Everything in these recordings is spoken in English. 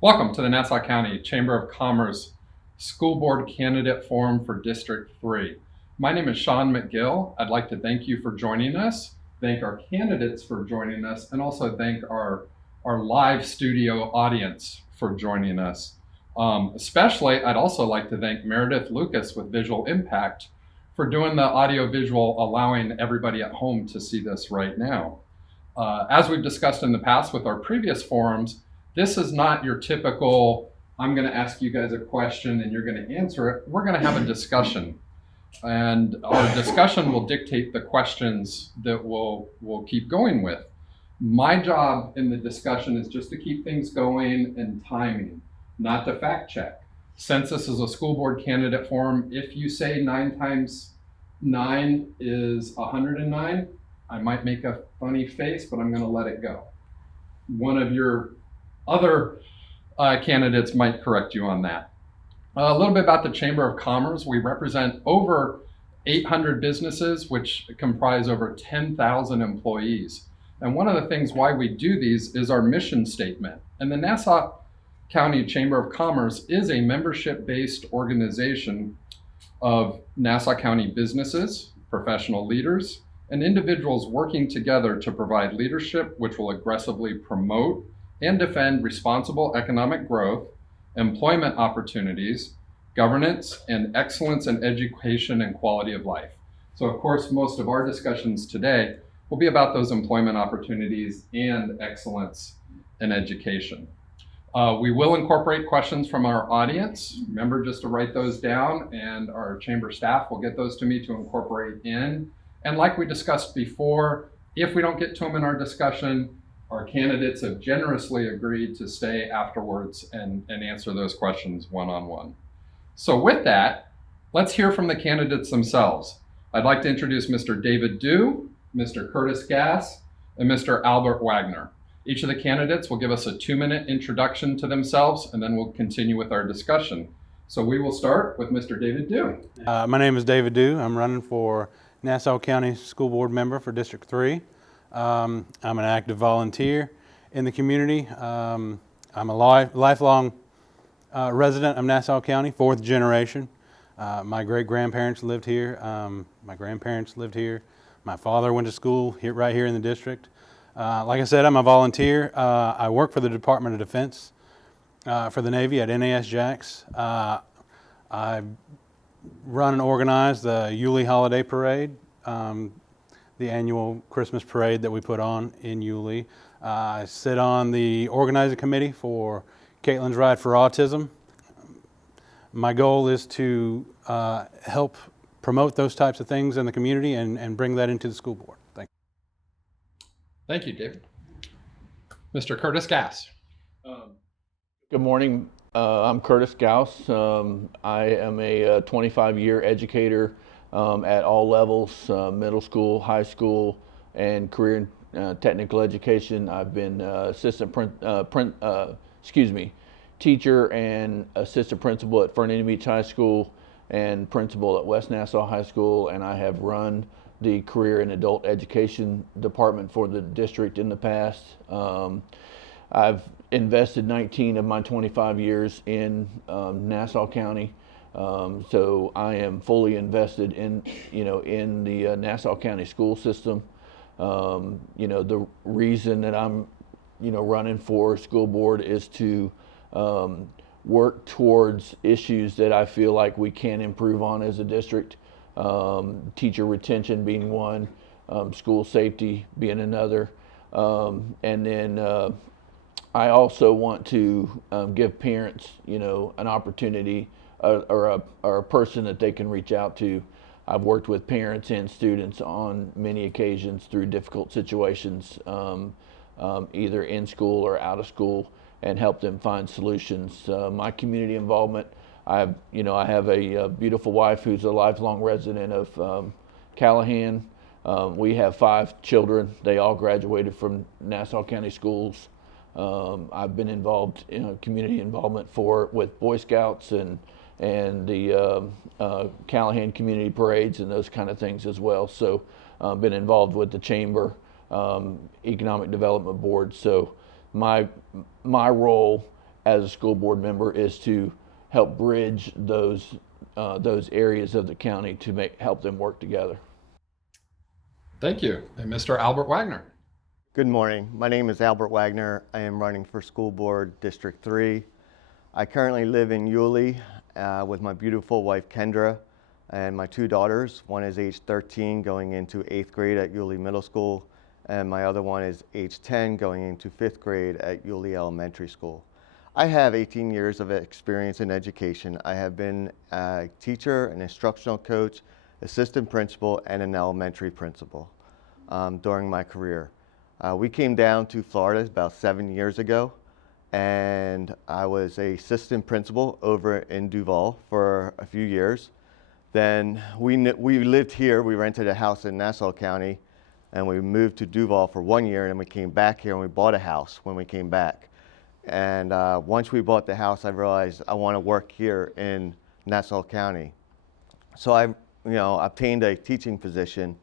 Welcome to the Nassau County Chamber of Commerce School Board Candidate Forum for District 3. My name is Sean McGill. I'd like to thank you for joining us, thank our candidates for joining us, and also thank our live studio audience for joining us. Especially, I'd also like to thank Meredith Lucas with Visual Impact for doing the audio visual, allowing everybody at home to see this right now. As we've discussed in the past with our previous forums, this is not your typical, I'm going to ask you guys a question and you're going to answer it. We're going to have a discussion. And our discussion will dictate the questions that we'll keep going with. My job in the discussion is just to keep things going and timing, not to fact check. Since this is a school board candidate forum, if you say 9 times 9 is 109, I might make a funny face, but I'm going to let it go. One of your other candidates might correct you on that. A little bit about the Chamber of Commerce. We represent over 800 businesses, which comprise over 10,000 employees. And one of the things why we do these is our mission statement. And the Nassau County Chamber of Commerce is a membership-based organization of Nassau County businesses, professional leaders, and individuals working together to provide leadership which will aggressively promote and defend responsible economic growth, employment opportunities, governance, and excellence in education and quality of life. So of course, most of our discussions today will be about those employment opportunities and excellence in education. We will incorporate questions from our audience. Remember just to write those down, and our chamber staff will get those to me to incorporate in. And like we discussed before, if we don't get to them in our discussion, our candidates have generously agreed to stay afterwards and answer those questions one-on-one. So with that, let's hear from the candidates themselves. I'd like to introduce Mr. David Dew, Mr. Curtis Gaus, and Mr. Albert Wagner. Each of the candidates will give us a 2-minute introduction to themselves, and then we'll continue with our discussion. So we will start with Mr. David Dew. My name is David Dew. I'm running for Nassau County School Board member for District 3. I'm an active volunteer in the community. I'm a lifelong resident of Nassau County, 4th generation. My great-grandparents lived here. My grandparents lived here. My father went to school right here in the district. Like I said, I'm a volunteer. I work for the Department of Defense for the Navy at NAS Jax. I run and organize the Yulee Holiday Parade, the annual Christmas parade that we put on in Yulee. I sit on the organizing committee for Caitlin's Ride for Autism. My goal is to help promote those types of things in the community and bring that into the school board. Thank you. Thank you, David. Mr. Curtis Gaus. Good morning. I'm Curtis Gaus. I am a 25-year educator at all levels, middle school, high school, and career and technical education. I've been teacher and assistant principal at Fernandina Beach High School and principal at West Nassau High School, and I have run the career and adult education department for the district in the past. I've invested 19 of my 25 years in Nassau County, so I am fully invested in the Nassau County school system. The reason that I'm running for school board is to work towards issues that I feel like we can improve on as a district. Teacher retention being one, school safety being another, and then I also want to give parents, an opportunity or a person that they can reach out to. I've worked with parents and students on many occasions through difficult situations, either in school or out of school, and help them find solutions. My community involvement, I have a beautiful wife who's a lifelong resident of Callahan. We have 5 children. They all graduated from Nassau County schools. I've been involved in community involvement with Boy Scouts and the Callahan community parades and those kind of things as well. So been involved with the chamber, Economic Development Board. So my role as a school board member is to help bridge those areas of the county to help them work together. Thank you. And Mr. Albert Wagner. Good morning. My name is Albert Wagner. I am running for School Board District 3. I currently live in Yulee with my beautiful wife Kendra and my two daughters. One is age 13 going into 8th grade at Yulee Middle School, and my other one is age 10 going into 5th grade at Yulee Elementary School. I have 18 years of experience in education. I have been a teacher, an instructional coach, assistant principal, and an elementary principal during my career. We came down to Florida about 7 years ago, and I was an assistant principal over in Duval for a few years. Then we lived here. We rented a house in Nassau County, and we moved to Duval for 1 year, and we came back here and we bought a house when we came back. And once we bought the house, I realized I want to work here in Nassau County. So I obtained a teaching position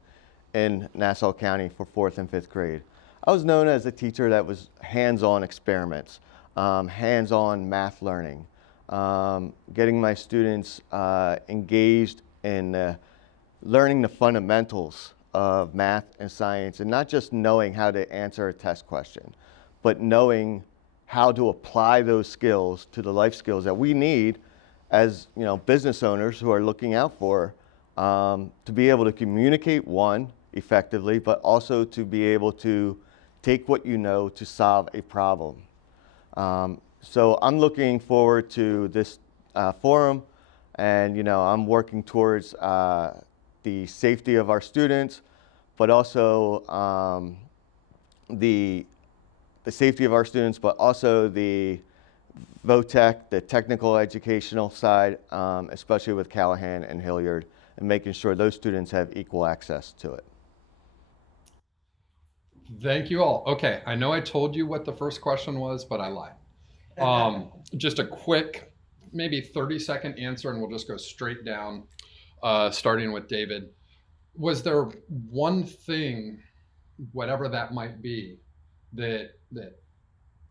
in Nassau County for 4th and 5th grade. I was known as a teacher that was hands-on experiments, hands-on math learning, getting my students engaged in learning the fundamentals of math and science, and not just knowing how to answer a test question, but knowing how to apply those skills to the life skills that we need as business owners who are looking out for, to be able to communicate effectively, but also to be able to take what you know to solve a problem. So I'm looking forward to this forum, and I'm working towards the safety of our students, but also the safety of our students, but also the VOTEC, the technical educational side, especially with Callahan and Hilliard, and making sure those students have equal access to it. Thank you all. Okay, I know I told you what the first question was, but I lied. Just a quick, maybe 30-second answer, and we'll just go straight down, starting with David. Was there one thing, whatever that might be, that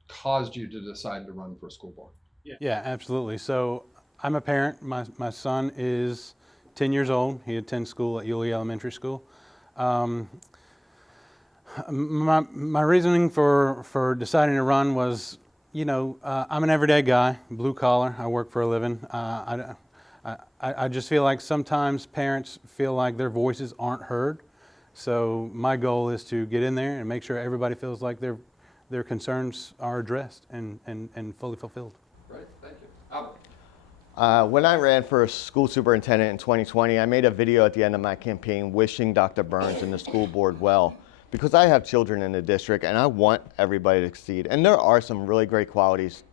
caused you to decide to run for school board? Yeah, absolutely. So I'm a parent. My son is 10 years old. He attends school at Yulee Elementary School. My reasoning for deciding to run was, I'm an everyday guy, blue collar. I work for a living. I just feel like sometimes parents feel like their voices aren't heard. So my goal is to get in there and make sure everybody feels like their concerns are addressed and fully fulfilled. Great, thank you. Albert. When I ran for school superintendent in 2020, I made a video at the end of my campaign wishing Dr. Burns and the school board well, because I have children in the district and I want everybody to succeed. And there are some really great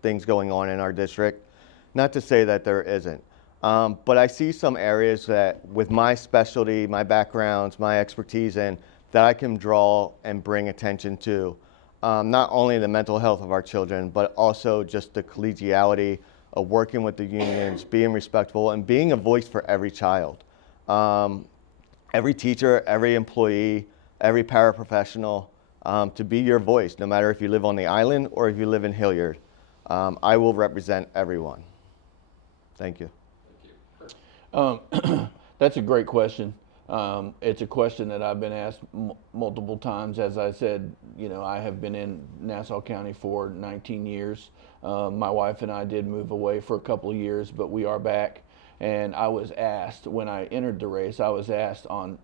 things going on in our district. Not to say that there isn't. But I see some areas that with my specialty, my backgrounds, my expertise in, that I can draw and bring attention to. Not only the mental health of our children, but also just the collegiality of working with the unions, being respectful, and being a voice for every child. Every teacher, every employee, every paraprofessional, to be your voice, no matter if you live on the island or if you live in Hilliard. I will represent everyone. Thank you. That's a great question. It's a question that I've been asked multiple times. As I said, I have been in Nassau County for 19 years. My wife and I did move away for a couple of years, but we are back. And I was asked, when I entered the race, I was asked on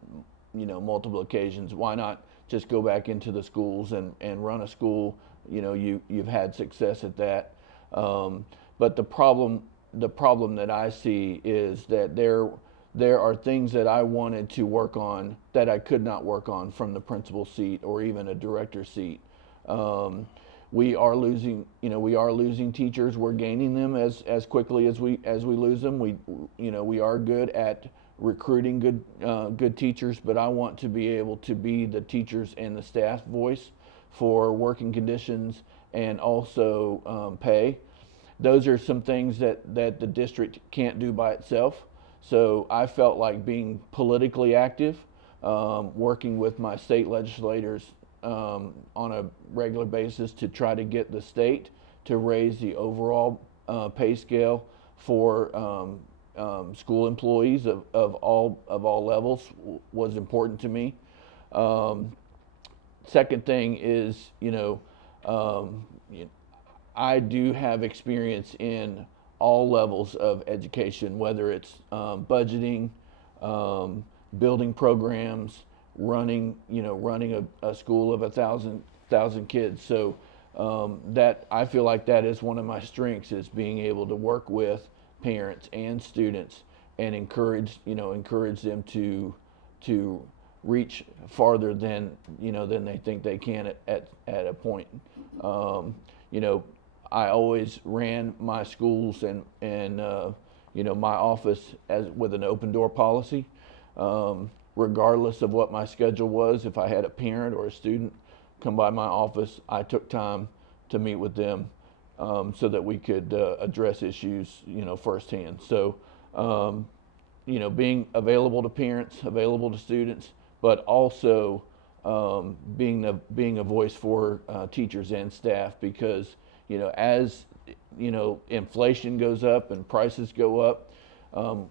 multiple occasions, why not just go back into the schools and run a school? You've had success at that. But the problem that I see is that there are things that I wanted to work on that I could not work on from the principal seat or even a director seat. We are losing teachers. We're gaining them as quickly as we lose them. We are good at recruiting good teachers, but I want to be able to be the teachers and the staff voice for working conditions and also pay. Those are some things that the district can't do by itself. So I felt like being politically active, working with my state legislators on a regular basis to try to get the state raise the overall pay scale for school employees of all levels was important to me. Second thing is, I do have experience in all levels of education, whether it's budgeting, building programs, running a school of 1,000 kids. So that I feel like that is one of my strengths, is being able to work with parents and students and encourage them to reach farther than they think they can at a point. I always ran my schools and my office with an open door policy, regardless of what my schedule was. If I had a parent or a student come by my office, I took time to meet with them so that we could address issues firsthand. So being available to parents, available to students, but also being a voice for teachers and staff, because as inflation goes up and prices go up,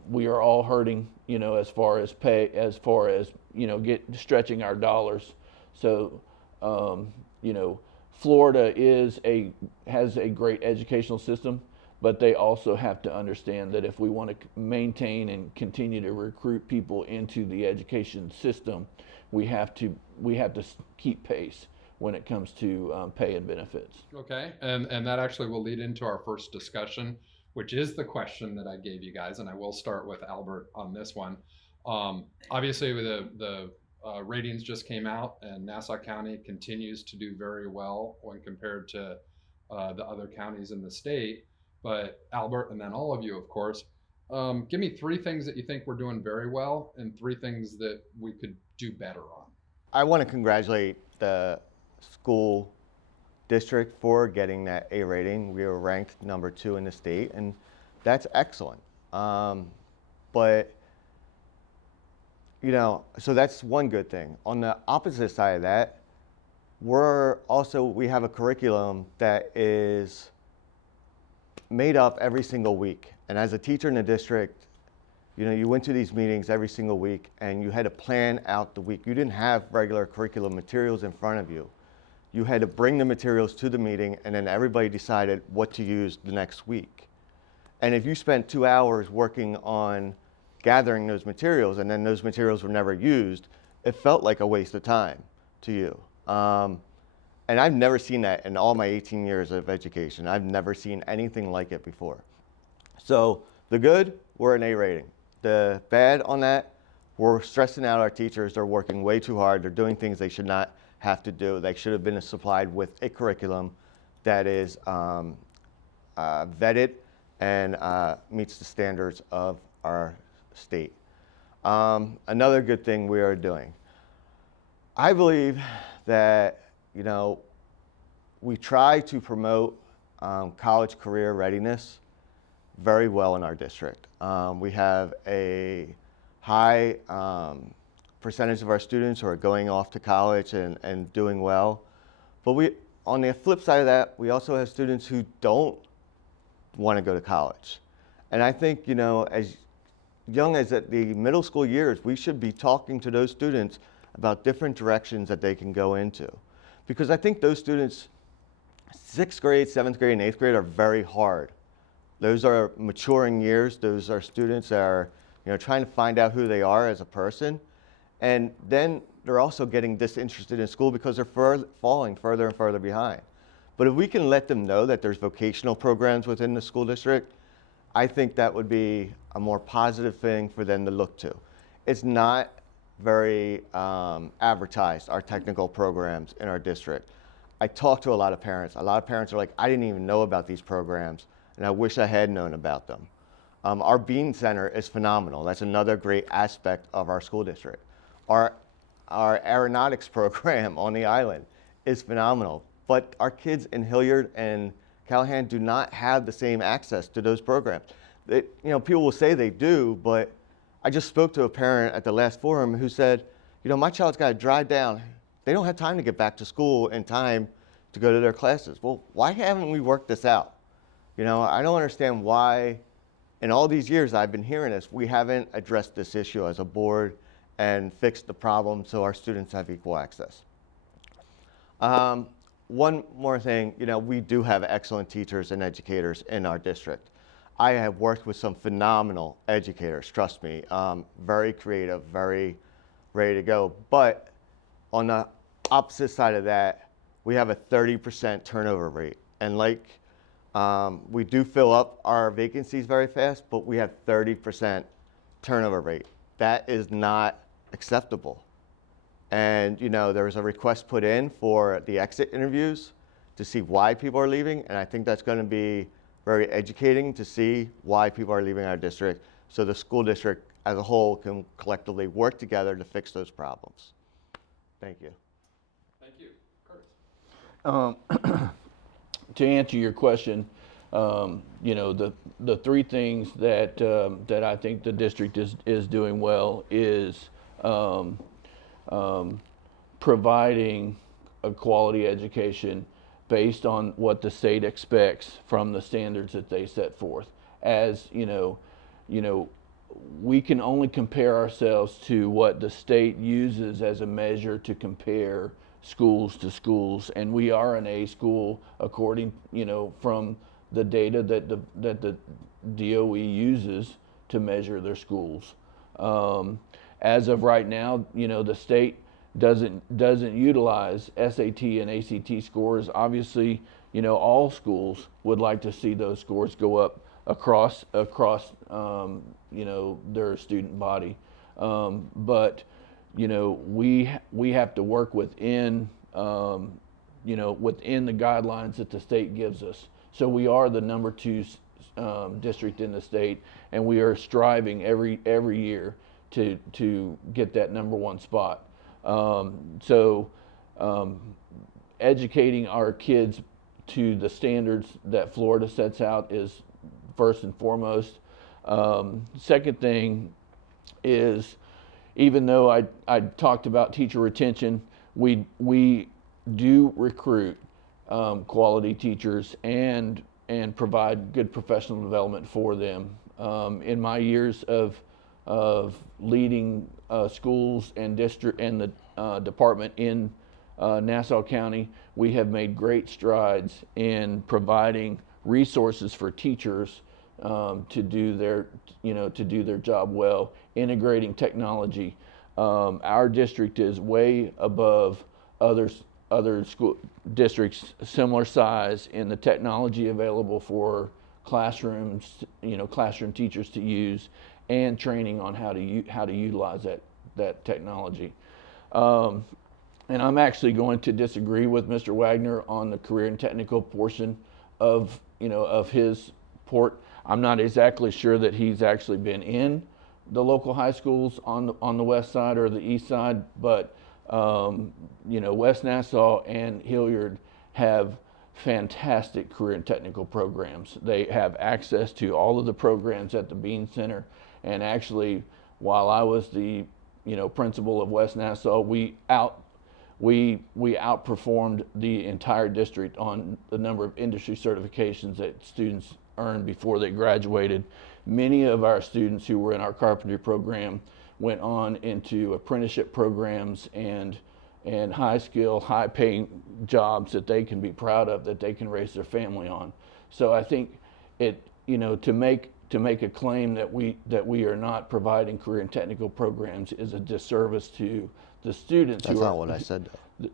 we are all hurting, as far as pay, as far as stretching our dollars. So Florida has a great educational system, but they also have to understand that if we want to maintain and continue to recruit people into the education system, we have to keep pace when it comes to pay and benefits. Okay, and that actually will lead into our first discussion, which is the question that I gave you guys, and I will start with Albert on this one. Obviously, the ratings just came out, and Nassau County continues to do very well when compared to the other counties in the state. But Albert, and then all of you, of course, give me 3 things that you think we're doing very well and 3 things that we could do better on. I want to congratulate the school district for getting that A rating. We were ranked number 2 in the state, and that's excellent. But so that's one good thing. On the opposite side of that, we have a curriculum that is made up every single week. And as a teacher in the district, you went to these meetings every single week and you had to plan out the week. You didn't have regular curriculum materials in front of you. You had to bring the materials to the meeting, and then everybody decided what to use the next week. And if you spent 2 hours working on gathering those materials and then those materials were never used, it felt like a waste of time to you. And I've never seen that in all my 18 years of education. I've never seen anything like it before. So the good, we're an A rating. The bad on that, we're stressing out our teachers. They're working way too hard. They're doing things they should not have to do. They should have been supplied with a curriculum that is vetted and meets the standards of our state. Another good thing we are doing, I believe that we try to promote college career readiness very well in our district. We have a high percentage of our students who are going off to college and doing well. But on the flip side of that, we also have students who don't want to go to college. And I think, as young as at the middle school years, we should be talking to those students about different directions that they can go into. Because I think those students, 6th grade, 7th grade, and 8th grade are very hard. Those are maturing years. Those are students that are trying to find out who they are as a person. And then they're also getting disinterested in school because they're falling further and further behind. But if we can let them know that there's vocational programs within the school district, I think that would be a more positive thing for them to look to. It's not very advertised, our technical programs in our district. I talk to a lot of parents. A lot of parents are like, I didn't even know about these programs, and I wish I had known about them. Our Bean Center is phenomenal. That's another great aspect of our school district. Our aeronautics program on the island is phenomenal, but our kids in Hilliard and Callahan do not have the same access to those programs. People will say they do, but I just spoke to a parent at the last forum who said, my child's got to drive down. They don't have time to get back to school in time to go to their classes. Well, why haven't we worked this out? You know, I don't understand why in all these years I've been hearing this, we haven't addressed this issue as a board and fixed the problem so our students have equal access. One more thing, you know, we do have excellent teachers and educators in our district. I have worked with some phenomenal educators, trust me, very creative, very ready to go. But on the opposite side of that, we have a 30% turnover rate. And like, we do fill up our vacancies very fast, but we have 30% turnover rate. That is not acceptable. And you know, there was a request put in for the exit interviews to see why people are leaving, and I think that's going to be very educating to see why people are leaving our district, so the school district as a whole can collectively work together to fix those problems. Thank you. Thank you. Curtis. To answer your question, you know, the three things that that I think the district is doing well is providing a quality education based on what the state expects from the standards that they set forth. As you know, we can only compare ourselves to what the state uses as a measure to compare schools to schools, and we are an A school according, you know, from the data that the DOE uses to measure their schools. As of right now, you know, the state doesn't utilize SAT and ACT scores. Obviously, you know, all schools would like to see those scores go up across you know, their student body, but you know, we have to work within you know, within the guidelines that the state gives us. So we are the number 2 district in the state, and we are striving every year to get that number 1 spot. Educating our kids to the standards that Florida sets out is first and foremost. Second thing is, even though I talked about teacher retention, we do recruit quality teachers and provide good professional development for them. In my years of leading schools and district and the department in Nassau County, we have made great strides in providing resources for teachers to do their job well, integrating technology. Our district is way above other school districts similar size in the technology available for classrooms, you know, classroom teachers to use, and training on how to utilize that technology. And I'm actually going to disagree with Mr. Wagner on the career and technical portion of his report. I'm not exactly sure that he's actually been in the local high schools on the west side or the east side, but you know, West Nassau and Hilliard have fantastic career and technical programs. They have access to all of the programs at the Bean Center, and actually, while I was the principal of West Nassau, we outperformed the entire district on the number of industry certifications that students earned before they graduated. Many of our students who were in our carpentry program went on into apprenticeship programs and high skill, high paying jobs that they can be proud of, that they can raise their family on. So I think to make a claim that we are not providing career and technical programs is a disservice to the students. That's not what I said, though.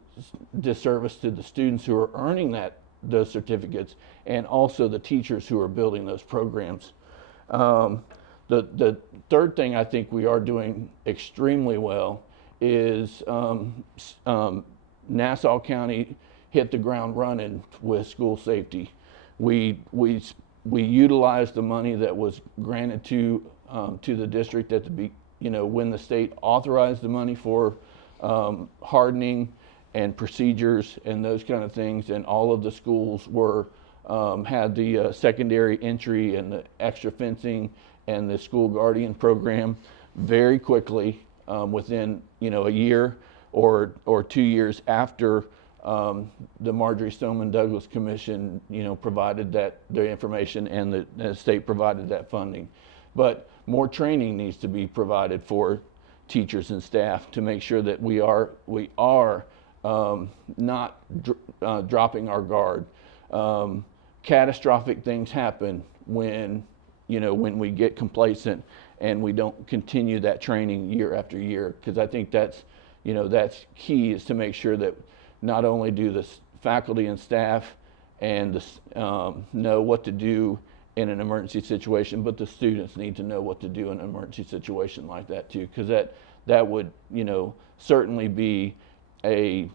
Disservice to the students who are earning those certificates, and also the teachers who are building those programs. The third thing I think we are doing extremely well is Nassau County hit the ground running with school safety. We utilized the money that was granted to the district when the state authorized the money for hardening and procedures and those kind of things, and all of the schools had the secondary entry and the extra fencing and the school guardian program very quickly, within a year or 2 years after The Marjorie Stoneman Douglas Commission, provided the information, and the state provided that funding. But more training needs to be provided for teachers and staff to make sure that we are not dropping our guard. Catastrophic things happen when we get complacent and we don't continue that training year after year. Because I think that's key, is to make sure that not only do the faculty and staff and know what to do in an emergency situation, but the students need to know what to do in an emergency situation like that too, because that would certainly be a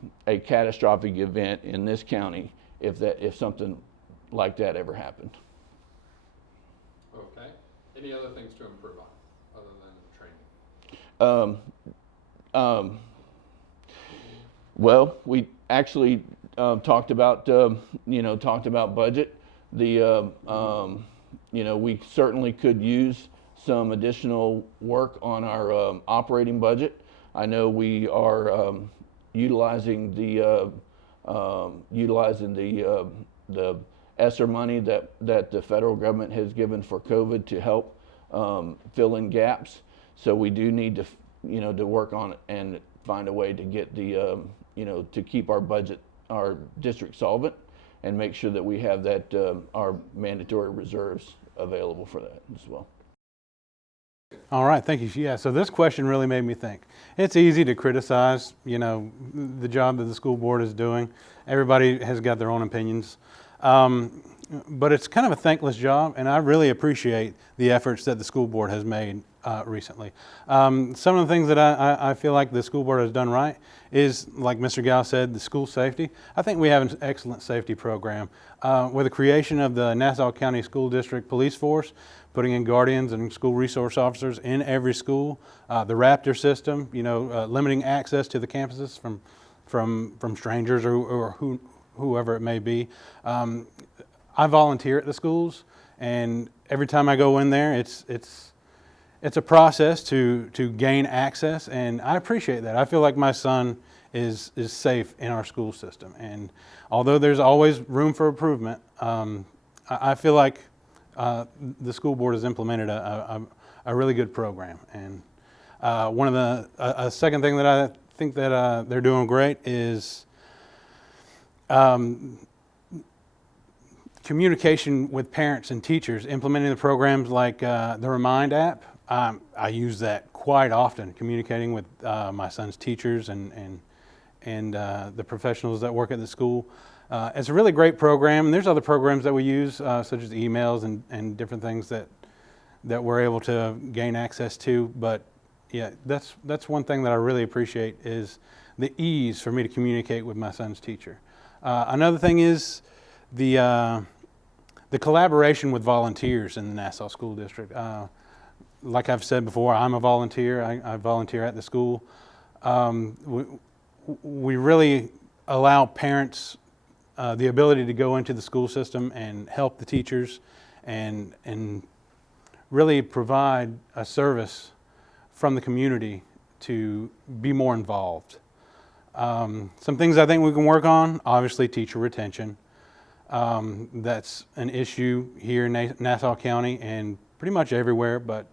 catastrophic event in this county if something like that ever happened. Okay. Any other things to improve on other than training? Well, we actually talked about budget. We certainly could use some additional work on our operating budget. I know we are utilizing the ESSER money that the federal government has given for COVID to help fill in gaps. So we do need to work on it and find a way to get to keep our budget, our district solvent, and make sure that we have that our mandatory reserves available for that as well. All right, thank you. Yeah, so this question really made me think. It's easy to criticize, the job that the school board is doing. Everybody has got their own opinions. But it's kind of a thankless job, and I really appreciate the efforts that the school board has made recently. Some of the things that I feel like the school board has done right is, like Mr. Gaus said, the school safety. I think we have an excellent safety program. With the creation of the Nassau County School District Police Force, putting in guardians and school resource officers in every school, the Raptor system, limiting access to the campuses from strangers or whoever it may be. I volunteer at the schools, and every time I go in there, it's a process to gain access, and I appreciate that. I feel like my son is safe in our school system, and although there's always room for improvement, I feel like the school board has implemented a really good program. And a second thing that I think that they're doing great is communication with parents and teachers, implementing the programs like the Remind app. I use that quite often, communicating with my son's teachers and the professionals that work at the school. It's a really great program, and there's other programs that we use, such as emails and different things that we're able to gain access to. But yeah, that's one thing that I really appreciate, is the ease for me to communicate with my son's teacher. Another thing is the collaboration with volunteers in the Nassau School District. Like I've said before, I'm a volunteer. I volunteer at the school. We really allow parents the ability to go into the school system and help the teachers and really provide a service from the community to be more involved. Some things I think we can work on, obviously teacher retention. That's an issue here in Nassau County and pretty much everywhere, but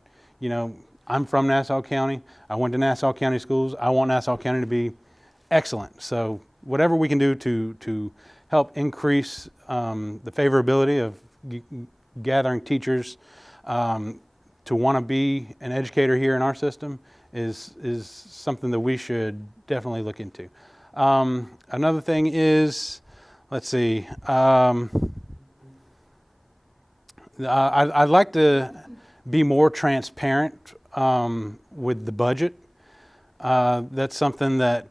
I'm from Nassau County. I went to Nassau County schools. I want Nassau County to be excellent. So whatever we can do to help increase the favorability of gathering teachers to want to be an educator here in our system is something that we should definitely look into. Another thing is, let's see, I'd like to be more transparent with the budget. That's something that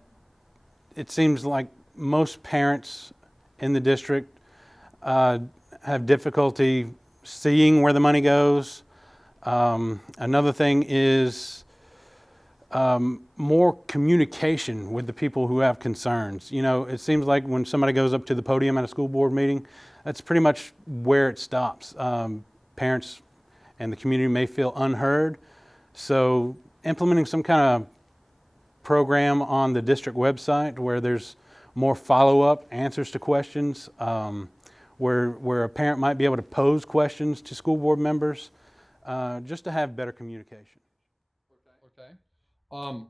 it seems like most parents in the district have difficulty seeing where the money goes. Another thing is more communication with the people who have concerns. It seems like when somebody goes up to the podium at a school board meeting, that's pretty much where it stops. Parents and the community may feel unheard. So implementing some kind of program on the district website where there's more follow-up answers to questions, where a parent might be able to pose questions to school board members, just to have better communication. Okay.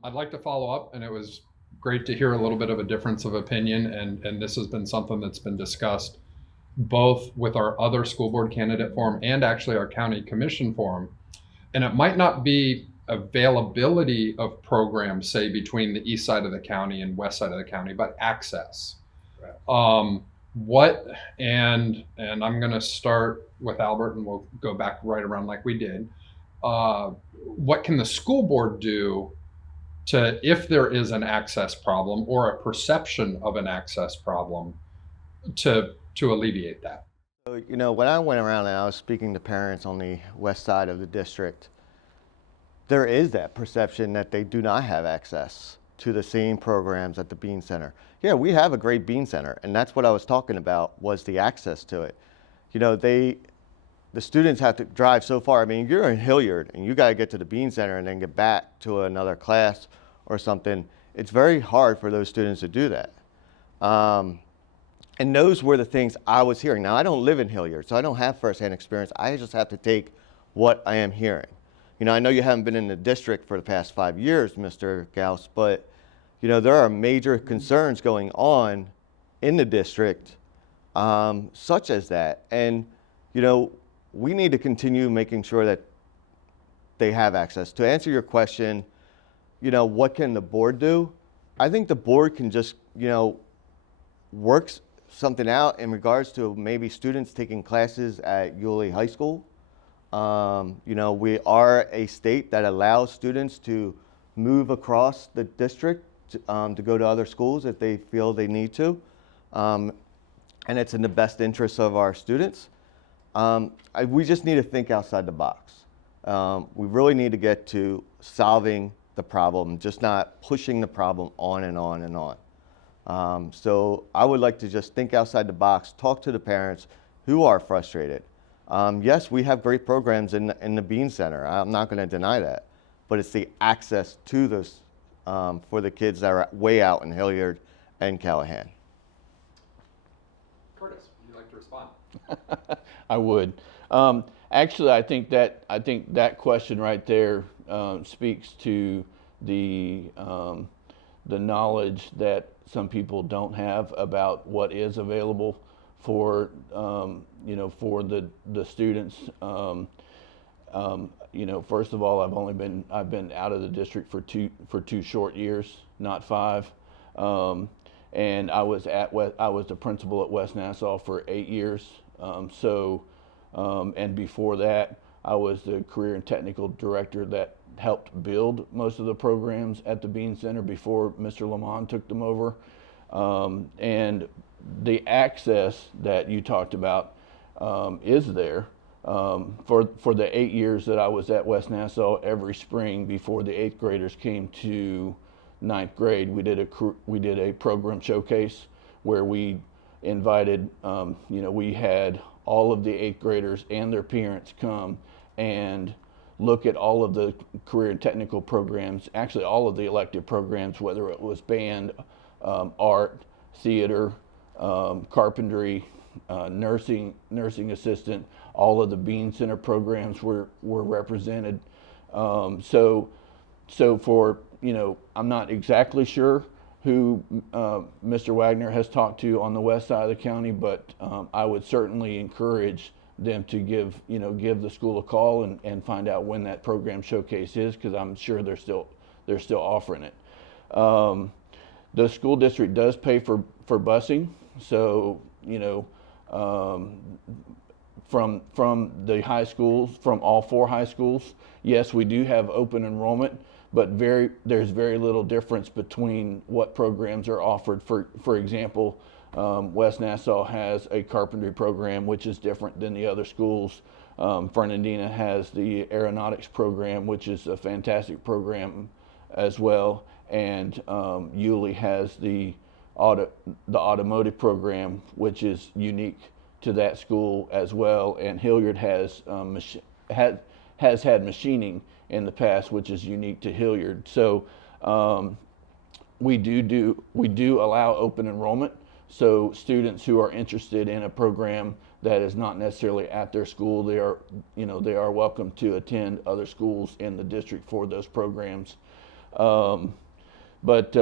I'd like to follow up, and it was great to hear a little bit of a difference of opinion, and this has been something that's been discussed both with our other school board candidate forum and actually our county commission forum. And it might not be availability of programs, say, between the east side of the county and west side of the county, but access. Right. And I'm going to start with Albert, and we'll go back right around like we did. What can the school board do to, if there is an access problem or a perception of an access problem, to alleviate that? So, you know, when I went around and I was speaking to parents on the west side of the district, there is that perception that they do not have access to the same programs at the Bean Center. Yeah, we have a great Bean Center, and that's what I was talking about, was the access to it. You know, the students have to drive so far. I mean, you're in Hilliard and you got to get to the Bean Center and then get back to another class or something. It's very hard for those students to do that. And those were the things I was hearing. Now, I don't live in Hilliard, so I don't have firsthand experience. I just have to take what I am hearing. You know, I know you haven't been in the district for the past 5 years, Mr. Gaus, but, you know, there are major concerns going on in the district, such as that. And, you know, we need to continue making sure that they have access. To answer your question, you know, what can the board do? I think the board can just, you know, work something out in regards to maybe students taking classes at Yulee High School. You know, we are a state that allows students to move across the district to go to other schools if they feel they need to. And it's in the best interest of our students. We just need to think outside the box. We really need to get to solving the problem, just not pushing the problem on and on and on. So I would like to just think outside the box, talk to the parents who are frustrated. Yes, we have great programs in the Bean Center. I'm not going to deny that. But it's the access to those for the kids that are way out in Hilliard and Callahan. Curtis, would you like to respond? I would. Actually, I think that question right there speaks to the knowledge that some people don't have about what is available for you know, for the students. You know, first of all, I've been out of the district for two short years, not 5. And I was the principal at West Nassau for 8 years. And before that, I was the career and technical director that helped build most of the programs at the Bean Center before Mr. Lamont took them over. And the access that you talked about is there. For the 8 years that I was at West Nassau, every spring before the 8th graders came to 9th grade, we did a program showcase where we invited, you know, we had all of the 8th graders and their parents come and look at all of the career and technical programs, actually all of the elective programs, whether it was band, art, theater, carpentry, nursing assistant. All of the Bean Center programs were represented. So for, you know, I'm not exactly sure who Mr. Wagner has talked to on the west side of the county, but I would certainly encourage them to give the school a call and find out when that program showcase is, because I'm sure they're still offering it. The school district does pay for busing, so, you know, from the high schools, from all 4 high schools, yes, we do have open enrollment, but there's very little difference between what programs are offered. For example, West Nassau has a carpentry program, which is different than the other schools. Fernandina has the aeronautics program, which is a fantastic program as well. And Yulee has the automotive program, which is unique to that school as well. And Hilliard has had machining in the past, which is unique to Hilliard. So we do allow open enrollment. So students who are interested in a program that is not necessarily at their school, they are welcome to attend other schools in the district for those programs. But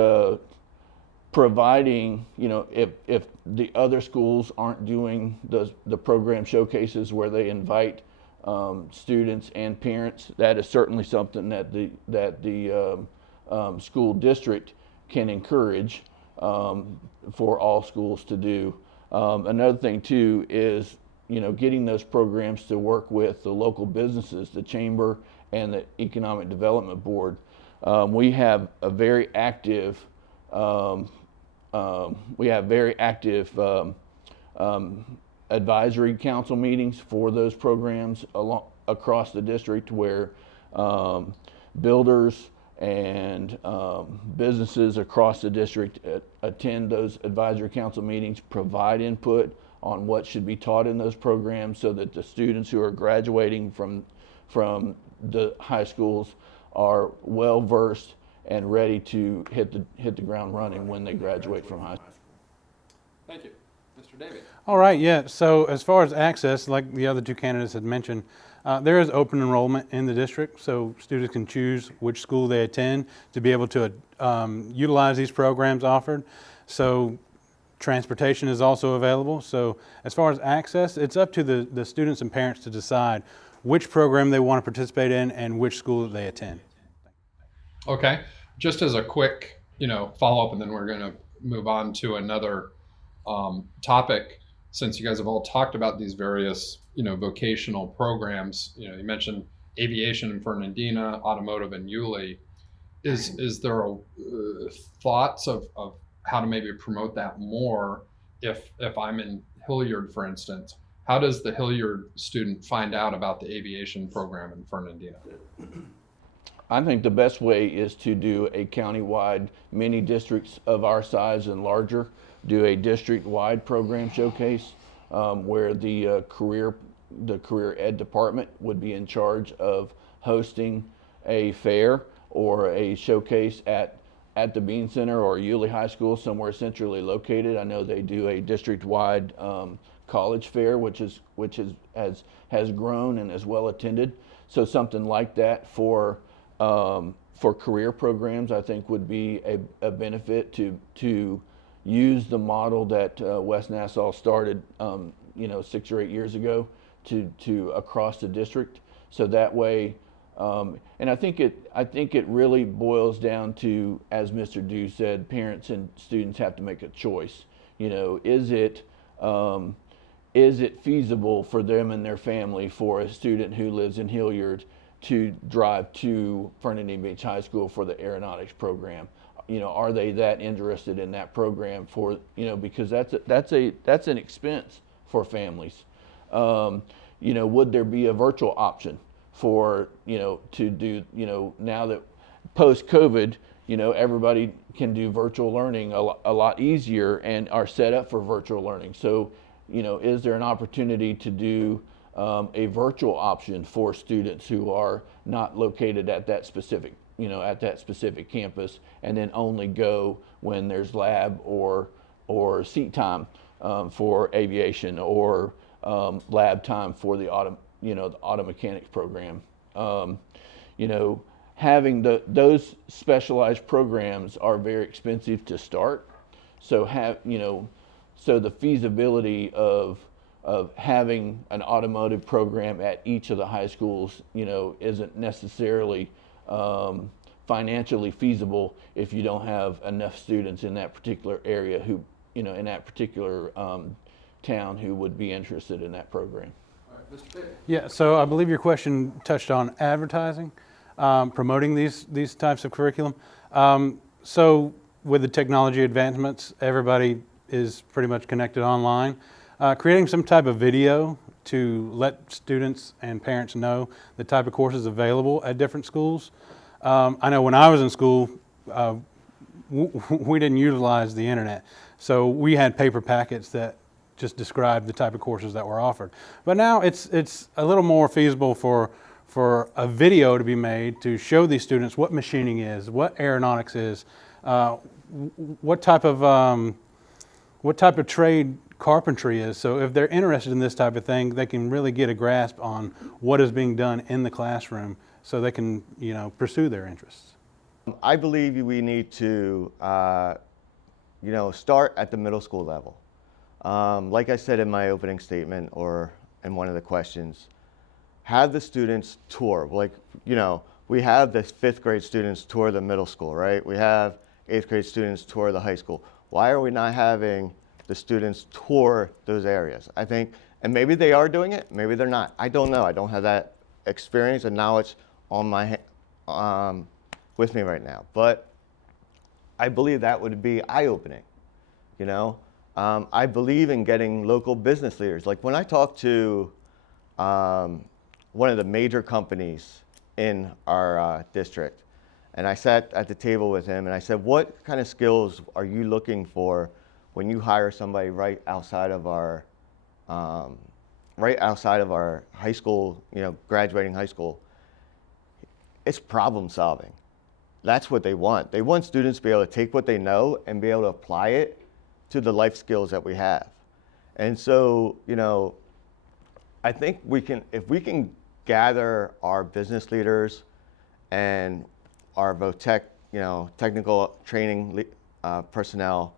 providing, if the other schools aren't doing the program showcases where they invite students and parents, that is certainly something that the school district can encourage for all schools to do. Another thing too is, getting those programs to work with the local businesses, the chamber and the Economic Development Board. We have a very active advisory council meetings for those programs across the district, where builders and businesses across the district attend those advisory council meetings, provide input on what should be taught in those programs, so that the students who are graduating from the high schools are well versed and ready to hit the ground running when they graduate from high school. Thank you. Mr. David. All right, yeah. So as far as access, like the other two candidates had mentioned, there is open enrollment in the district, so students can choose which school they attend to be able to utilize these programs offered. So transportation is also available. So as far as access, it's up to the students and parents to decide which program they want to participate in and which school they attend. Okay, just as a quick, follow-up, and then we're going to move on to another topic. Since you guys have all talked about these various, vocational programs, you mentioned aviation in Fernandina, automotive in Yulee. Is there thoughts of how to maybe promote that more? If I'm in Hilliard, for instance, how does the Hilliard student find out about the aviation program in Fernandina? I think the best way is to do a countywide, many districts of our size and larger, do a district-wide program showcase where the career ed department would be in charge of hosting a fair or a showcase at the Bean Center or Yulee High School, somewhere centrally located. I know they do a district-wide college fair, which has grown and is well attended. So something like that for career programs, I think would be a benefit to use the model that West Nassau started 6 or 8 years ago to across the district. So that way, and I think it really boils down to, as Mr. Dew said, parents and students have to make a choice. Is it feasible for them and their family, for a student who lives in Hilliard, to drive to Fernandina Beach High School for the aeronautics program? Are they that interested in that program because that's an expense for families. Would there be a virtual option for, to do, now that post-COVID, everybody can do virtual learning a lot easier and are set up for virtual learning. So, is there an opportunity to do a virtual option for students who are not located at that specific campus, and then only go when there's lab or seat time for aviation, or lab time for the auto mechanics program? Having those specialized programs are very expensive to start. So so the feasibility of having an automotive program at each of the high schools, isn't necessarily financially feasible if you don't have enough students in that particular area who, in that particular town, who would be interested in that program. All right, Mr. David. Yeah, so I believe your question touched on advertising, promoting these types of curriculum. So with the technology advancements, everybody is pretty much connected online. Creating some type of video to let students and parents know the type of courses available at different schools. I know when I was in school, we didn't utilize the internet. So we had paper packets that just described the type of courses that were offered. But now it's a little more feasible for a video to be made to show these students what machining is, what aeronautics is, what type of trade carpentry is. So if they're interested in this type of thing, they can really get a grasp on what is being done in the classroom, so they can, pursue their interests. I believe we need to, start at the middle school level. Like I said in my opening statement or in one of the questions, have the students tour. Like, we have the 5th grade students tour the middle school, right? We have 8th grade students tour the high school. Why are we not having the students tour those areas? I think, and maybe they are doing it, maybe they're not. I don't know. I don't have that experience and knowledge on my with me right now. But I believe that would be eye-opening. I believe in getting local business leaders. Like when I talked to one of the major companies in our district, and I sat at the table with him and I said, what kind of skills are you looking for when you hire somebody right outside of our high school, graduating high school? It's problem solving. That's what they want. They want students to be able to take what they know and be able to apply it to the life skills that we have. And so, I think if we can gather our business leaders and our VOTEC, technical training personnel,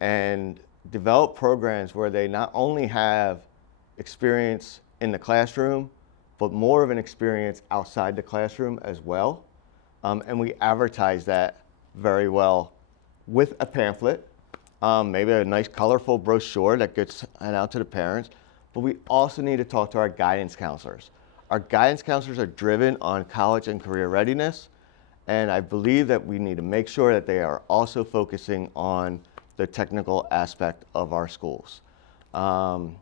and develop programs where they not only have experience in the classroom, but more of an experience outside the classroom as well. And we advertise that very well with a pamphlet, maybe a nice colorful brochure that gets sent out to the parents. But we also need to talk to our guidance counselors. Our guidance counselors are driven on college and career readiness, and I believe that we need to make sure that they are also focusing on the technical aspect of our schools. And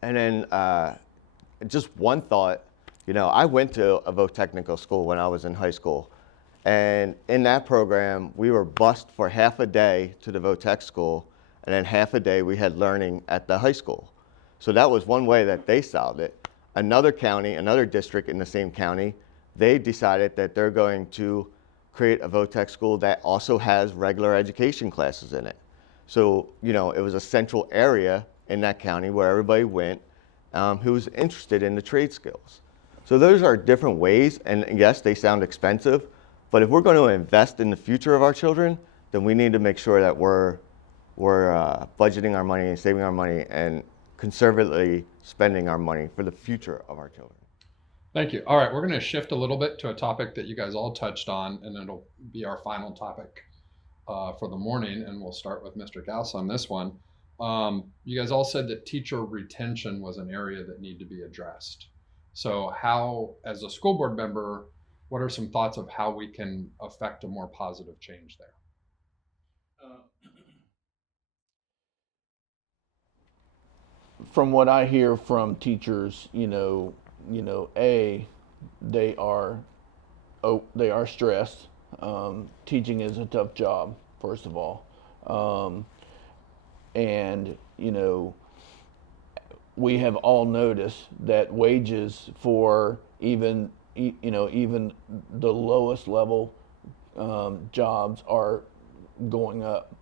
then just one thought, I went to a voc technical school when I was in high school. And in that program, we were bused for half a day to the VOTEC school, and then half a day we had learning at the high school. So that was one way that they solved it. Another county, another district in the same county, they decided that they're going to create a VOTEC school that also has regular education classes in it. So, it was a central area in that county where everybody went who was interested in the trade skills. So those are different ways, and yes, they sound expensive, but if we're going to invest in the future of our children, then we need to make sure that we're budgeting our money and saving our money and conservatively spending our money for the future of our children. Thank you. All right, we're going to shift a little bit to a topic that you guys all touched on, and it'll be our final topic for the morning, and we'll start with Mr. Gaus on this one. You guys all said that teacher retention was an area that needed to be addressed. So how, as a school board member, what are some thoughts of how we can affect a more positive change there? From what I hear from teachers, they are stressed. Teaching is a tough job, first of all. And we have all noticed that wages for even the lowest level jobs are going up.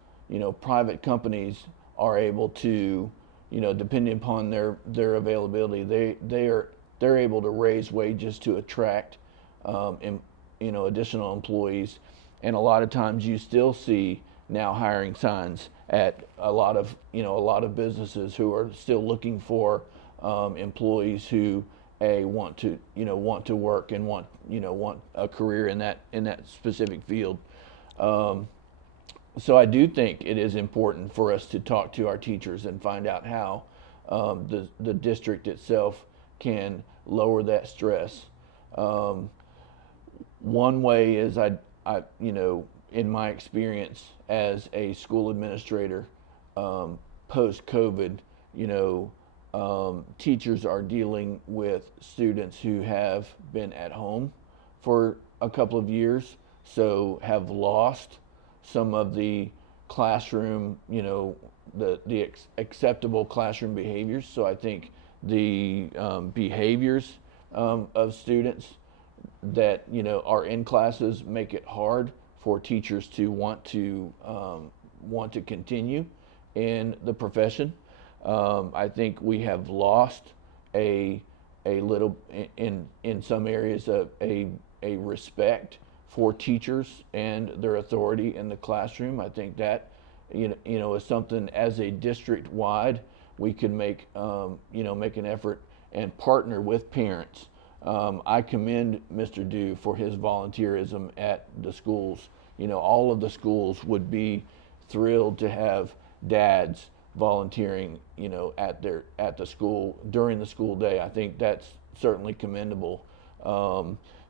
Private companies are able to, depending upon their availability, they're able to raise wages to attract additional employees. And a lot of times you still see now hiring signs at a lot of businesses who are still looking for employees who want to work and want a career in that specific field. So I do think it is important for us to talk to our teachers and find out how the district itself can lower that stress. One way is I in my experience as a school administrator, post-COVID, teachers are dealing with students who have been at home for a couple of years, so have lost some of the classroom, the acceptable classroom behaviors. So I think the behaviors of students that are in classes make it hard for teachers to want to continue in the profession. I think we have lost a little in some areas a respect for teachers and their authority in the classroom. I think that is something as a district wide we can make make an effort and partner with parents. I commend Mr. Dew for his volunteerism at the schools. All of the schools would be thrilled to have dads volunteering, at the school during the school day. I think that's certainly commendable.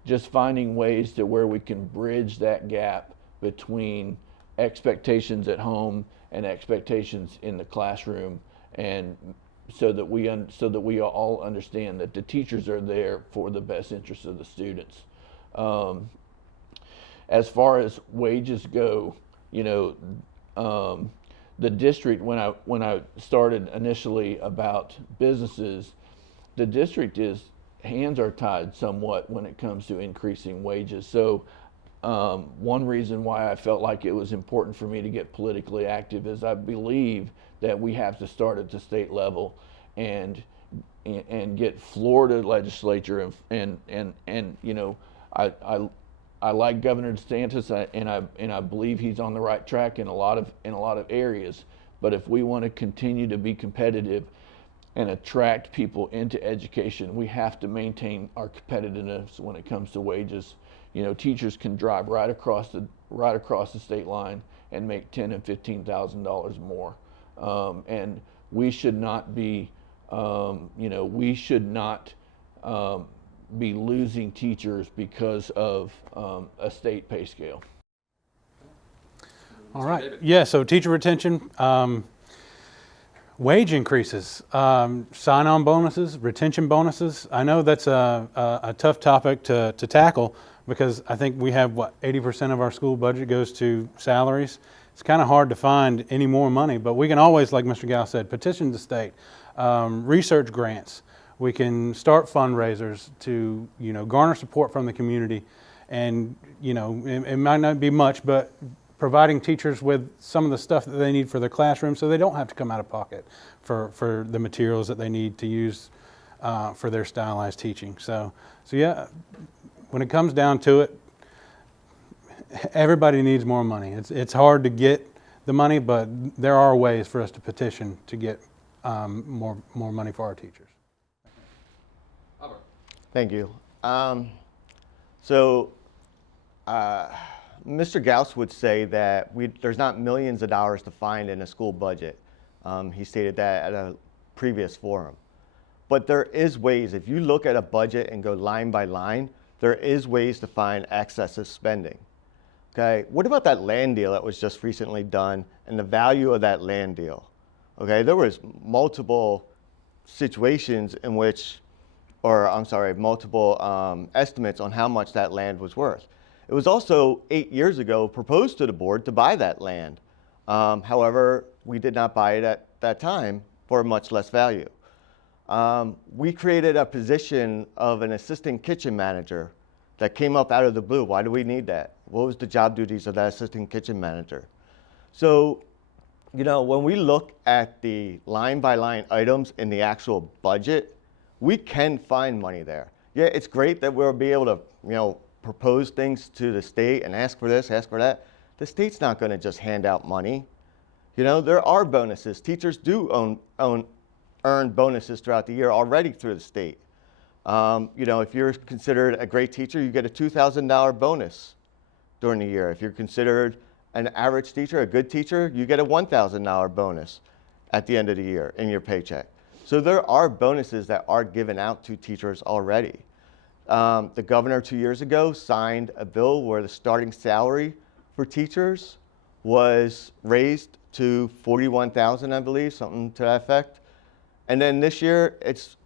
Just finding ways to where we can bridge that gap between expectations at home and expectations in the classroom, and so that we all understand that the teachers are there for the best interest of the students. As far as wages go, the district, when I started initially about businesses, the district hands are tied somewhat when it comes to increasing wages. So one reason why I felt like it was important for me to get politically active is I believe that we have to start at the state level and get Florida legislature and I like Governor DeSantis and I believe he's on the right track in a lot of areas. But if we want to continue to be competitive and attract people into education, we have to maintain our competitiveness when it comes to wages. Teachers can drive right across the state line and make $10,000 and $15,000 more, and we should not be be losing teachers because of a state pay scale. All right. Yeah, so teacher retention, wage increases, sign-on bonuses, retention bonuses. I know that's a tough topic to tackle because I think we have, 80% of our school budget goes to salaries. It's kind of hard to find any more money, but we can always, like Mr. Gaus said, petition the state, research grants. We can start fundraisers to, garner support from the community. And, it might not be much, but providing teachers with some of the stuff that they need for their classroom so they don't have to come out of pocket for the materials that they need to use for their stylized teaching. So yeah, when it comes down to it, everybody needs more money. It's hard to get the money, but there are ways for us to petition to get more money for our teachers. Albert. Thank you. Mr. Gaus would say that there's not millions of dollars to find in a school budget. He stated that at a previous forum. But there is ways, if you look at a budget and go line by line, there is ways to find excessive spending. Okay, what about that land deal that was just recently done and the value of that land deal? Okay, there was multiple situations in which, multiple estimates on how much that land was worth. It was also 8 years ago proposed to the board to buy that land. However, we did not buy it at that time for much less value. We created a position of an assistant kitchen manager that came up out of the blue. Why do we need that? What was the job duties of that assistant kitchen manager? So, when we look at the line by line items in the actual budget, we can find money there. Yeah, it's great that we'll be able to, propose things to the state and ask for this, ask for that. The state's not going to just hand out money. There are bonuses. Teachers do earn bonuses throughout the year already through the state. If you're considered a great teacher, you get a $2,000 bonus during the year. If you're considered an average teacher, a good teacher, you get a $1,000 bonus at the end of the year in your paycheck. So there are bonuses that are given out to teachers already. The governor 2 years ago signed a bill where the starting salary for teachers was raised to $41,000, I believe, something to that effect. And then this year,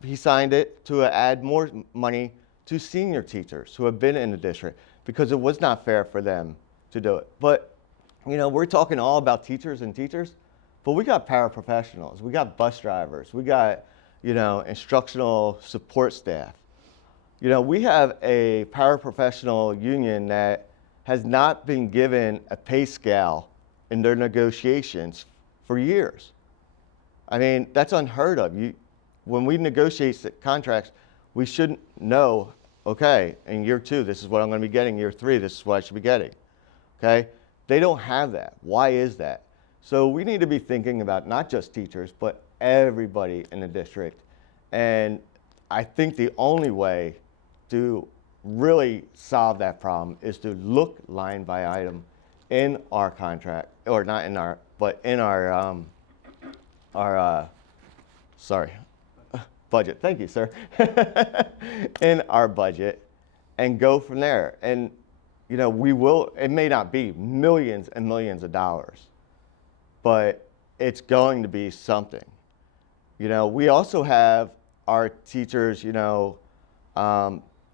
he signed it to add more money to senior teachers who have been in the district because it was not fair for them to do it. But, we're talking all about teachers and teachers, but we got paraprofessionals, we got bus drivers, we got, instructional support staff. We have a paraprofessional union that has not been given a pay scale in their negotiations for years. I mean, that's unheard of. When we negotiate contracts, we should know, okay, in year 2, this is what I'm going to be getting. Year 3, this is what I should be getting. Okay? They don't have that. Why is that? So we need to be thinking about not just teachers, but everybody in the district. And I think the only way to really solve that problem is to look line by item in our contract, or not in our, but in our budget. Thank you, sir. In our budget, and go from there. And you know, it may not be millions and millions of dollars, but it's going to be something. You know, we also have our teachers, you know,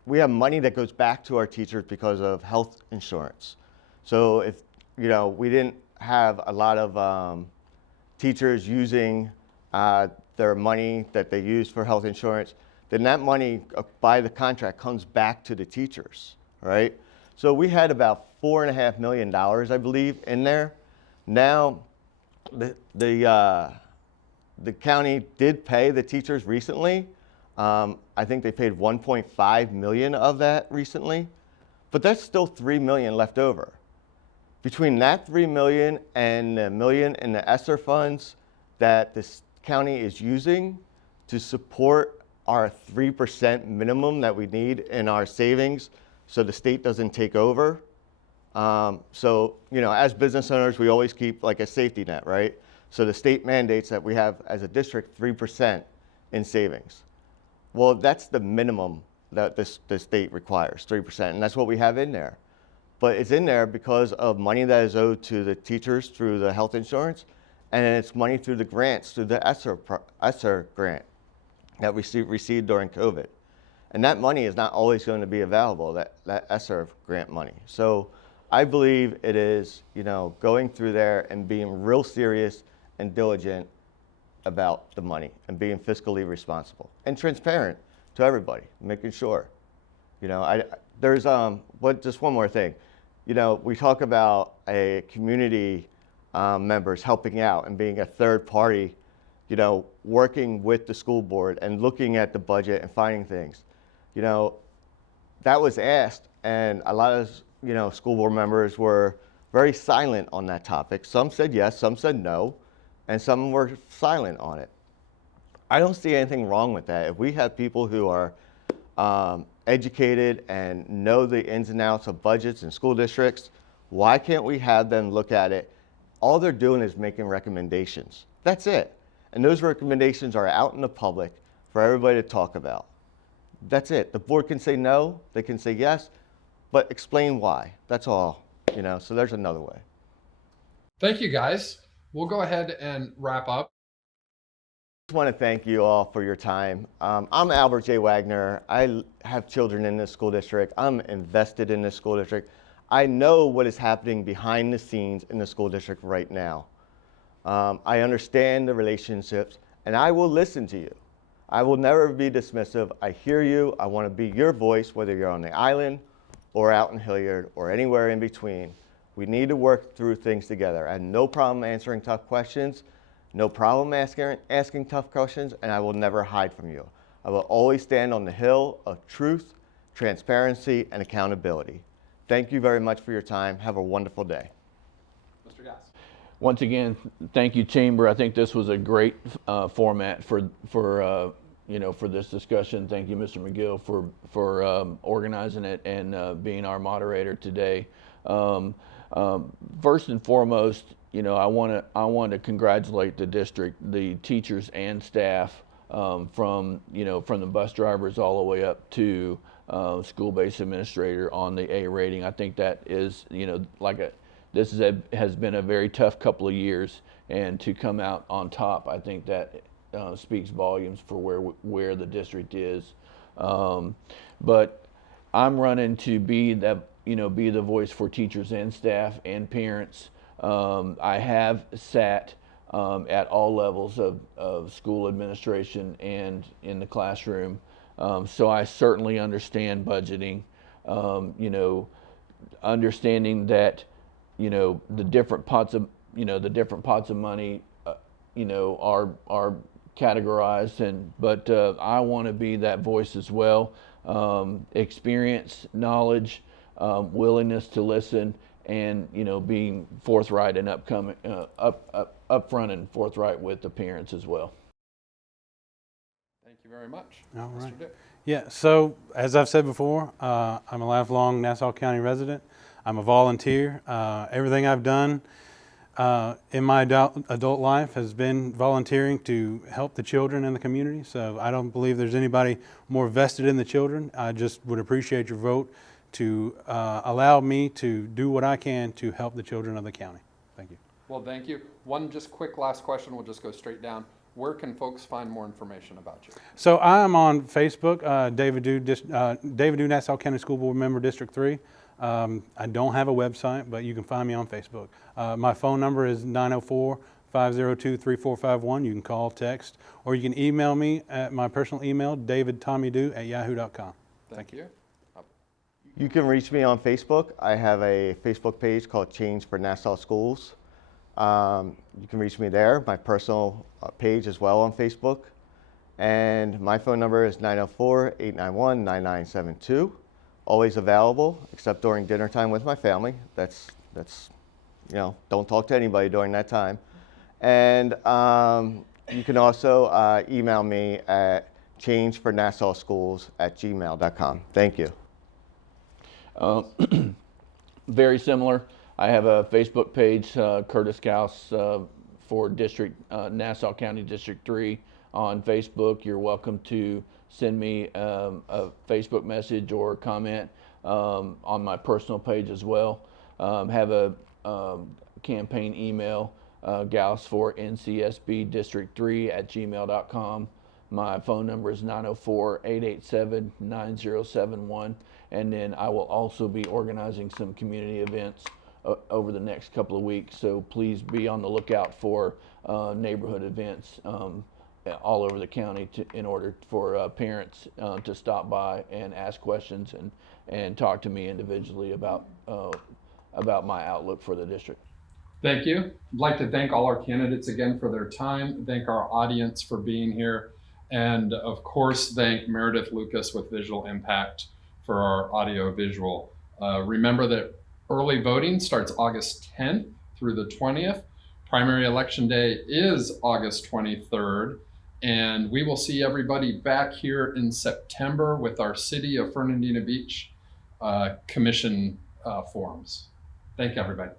we have money that goes back to our teachers because of health insurance. So if, you know, we didn't have a lot of teachers using their money that they use for health insurance, then that money by the contract comes back to the teachers, right? So we had about $4.5 million, I believe, in there. Now, the county did pay the teachers recently. I think they paid 1.5 million of that recently, but that's still 3 million left over. Between that 3 million and the million in the ESSER funds that this county is using to support our 3% minimum that we need in our savings so the state doesn't take over. So, you know, as business owners, we always keep like a safety net, right? So the state mandates that we have as a district 3% in savings. Well, that's the minimum that the state requires, 3%, and that's what we have in there. But it's in there because of money that is owed to the teachers through the health insurance, and it's money through the grants, through the ESSER grant that we received during COVID. And that money is not always going to be available, that ESSER grant money. So I believe it is, you know, going through there and being real serious and diligent about the money and being fiscally responsible and transparent to everybody, making sure. You know, there's just one more thing. You know, we talk about a community members helping out and being a third party, you know, working with the school board and looking at the budget and finding things. You know, that was asked, and a lot of, you know, school board members were very silent on that topic. Some said yes, some said no, and some were silent on it. I don't see anything wrong with that. If we have people who are educated and know the ins and outs of budgets and school districts, why can't we have them look at it? All they're doing is making recommendations. That's it. And those recommendations are out in the public for everybody to talk about. That's it. The board can say no, they can say yes, but explain why. That's all, you know, so there's another way. Thank you, guys. We'll go ahead and wrap up. I just want to thank you all for your time. I'm Albert J. Wagner. I have children in this school district. I'm invested in this school district. I know what is happening behind the scenes in the school district right now. I understand the relationships, and I will listen to you. I will never be dismissive. I hear you. I want to be your voice, whether you're on the island or out in Hilliard or anywhere in between. We need to work through things together. I have no problem answering tough questions, no problem asking tough questions, and I will never hide from you. I will always stand on the hill of truth, transparency, and accountability. Thank you very much for your time. Have a wonderful day. Mr. Gaus. Once again, thank you, Chamber. I think this was a great format for this discussion. Thank you, Mr. McGill, for organizing it and being our moderator today. First and foremost, you know, I want to congratulate the district, the teachers and staff, from the bus drivers all the way up to school-based administrator on the A rating. I think that is, you know, this has been a very tough couple of years, and to come out on top, I think that speaks volumes for where the district is. But I'm running to be the voice for teachers and staff and parents. I have sat at all levels of school administration and in the classroom, so I certainly understand budgeting. understanding that, the different pots of, money, are categorized, but I want to be that voice as well. Experience, knowledge, willingness to listen, and being forthright and upfront and forthright with the parents as well. Thank you very much. All right. Mr. Dick. Yeah, so as I've said before, I'm a lifelong Nassau County resident. I'm a volunteer. Everything I've done in my adult life has been volunteering to help the children in the community. So I don't believe there's anybody more vested in the children. I just would appreciate your vote to allow me to do what I can to help the children of the county. Thank you. Well, thank you. One just quick last question. We'll just go straight down. Where can folks find more information about you? So I'm on Facebook, David Dew, Nassau County School Board Member, District 3. I don't have a website, but you can find me on Facebook. My phone number is 904-502-3451. You can call, text, or you can email me at my personal email, davidtommydew@yahoo.com. Thank you. You can reach me on Facebook. I have a Facebook page called Change for Nassau Schools. You can reach me there, my personal page as well on Facebook. And my phone number is 904-891-9972. Always available, except during dinner time with my family. That's don't talk to anybody during that time. And you can also email me at changefornassauschools@gmail.com. Thank you. Very similar. I have a Facebook page, Curtis Gaus, for Nassau County District 3 on Facebook. You're welcome to send me a Facebook message or comment on my personal page as well. Have a campaign email, Gaus for NCSB District 3@gmail.com. My phone number is 904-887-9071. And then I will also be organizing some community events over the next couple of weeks. So please be on the lookout for neighborhood events all over the county in order for parents to stop by and ask questions and talk to me individually about my outlook for the district. Thank you. I'd like to thank all our candidates again for their time, thank our audience for being here, and of course thank Meredith Lucas with Visual Impact for our audio visual. Remember that early voting starts August 10th through the 20th. Primary election day is August 23rd, and we will see everybody back here in September with our City of Fernandina Beach Commission forums. Thank you, everybody.